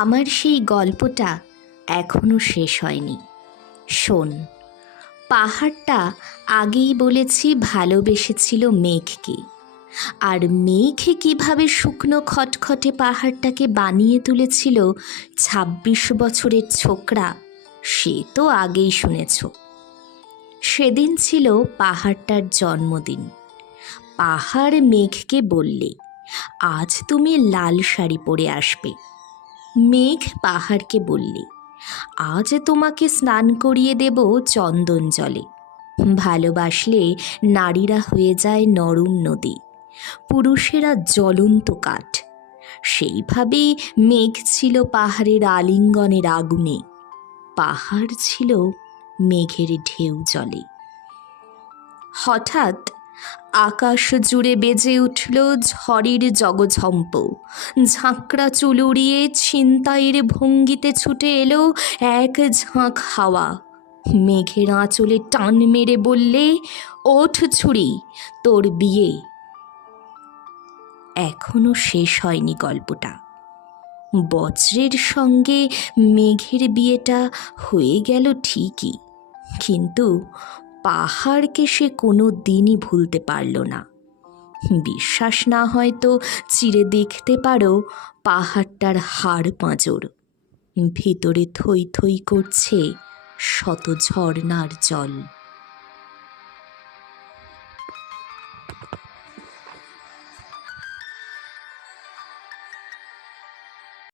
আমার সেই গল্পটা এখনো শেষ হয়নি। শোন, পাহাড়টা আগেই বলেছি ভালোবেসেছিল মেঘকে, আর মেঘ কিভাবে শুকনো খটখটে পাহাড়টাকে বানিয়ে তুলেছিল ২৬ বছরের ছোকরা, সে তো আগেই শুনেছ। সেদিন ছিল পাহাড়টার জন্মদিন। পাহাড় মেঘকে বললে, আজ তুমি লাল শাড়ি পরে আসবে। মেঘ পাহাড়কে বললে, আজ তোমাকে স্নান করিয়ে দেব চন্দন জলে। ভালোবাসলে নারীরা হয়ে যায় নরম নদী, পুরুষেরা জ্বলন্ত কাঠ। সেইভাবেই মেঘ ছিল পাহাড়ের আলিঙ্গনের আগুনে, পাহাড় ছিল মেঘের ঢেউ জলে। হঠাৎ আকাশ জুড়ে বেজে উঠল ঝড়ের জগঝম্প। ঝাঁকড়া চুল উড়িয়ে ছিনতাইয়ের ভঙ্গিতে ছুটে এলো এক ঝাঁক হাওয়া। মেঘের আঁচলে টান মেরে বললে, ওঠ ছুরি, তোর বিয়ে। এখনো শেষ হয়নি গল্পটা। বজ্রের সঙ্গে মেঘের বিয়েটা হয়ে গেল ঠিকই, কিন্তু পাহাড়কে সে কোনো দিনই ভুলতে পারল না। বিশ্বাস না হয় তো চিরে দেখতে পারো পাহাড়টার হাড় পাঁজর, ভিতরে থই থই করছে শত ঝর্ণার জল।